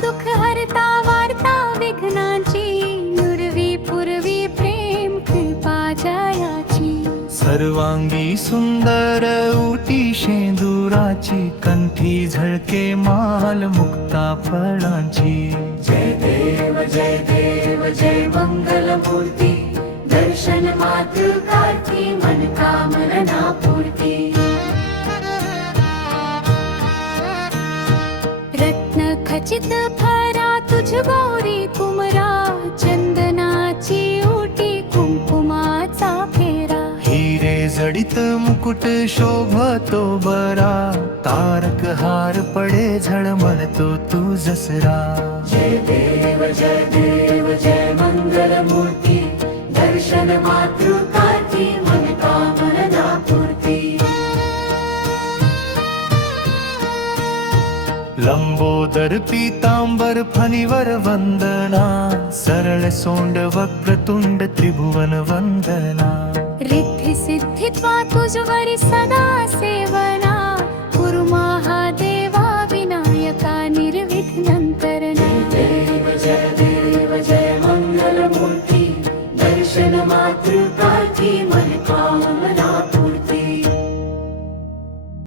दुःख हरता वार्ता विघ्नाची, नुरवी पूर्वी प्रेम कृपा जयाची। सर्वांगी सुंदर उटी शेंदुराची, कंठी झळके माल मुक्ता फळांची। जय देव जय देव जय मंगल मूर्ती, दर्शन मात्र कार्ती मनकामना पूर्ती। रत्न खचित फरा तुझ गौरी कुमरा, चंदनाची ओटी कुंकुमाचा फेरा। हिरे जडित मुकुट शोभतो बरा, तारक हार पडे झळमळतो तू जसरा। जय देव जय मंगल मूर्ती, दर्शन मातृ कार्ती मनकामना पूर्ती। लंबोदर पीतांबर फणीवर वंदना, सरळ सोंड वक्रतुंड त्रिभुवन वंदना। रिद्धी सिद्धित्वा तुझवरी सदा सेवा,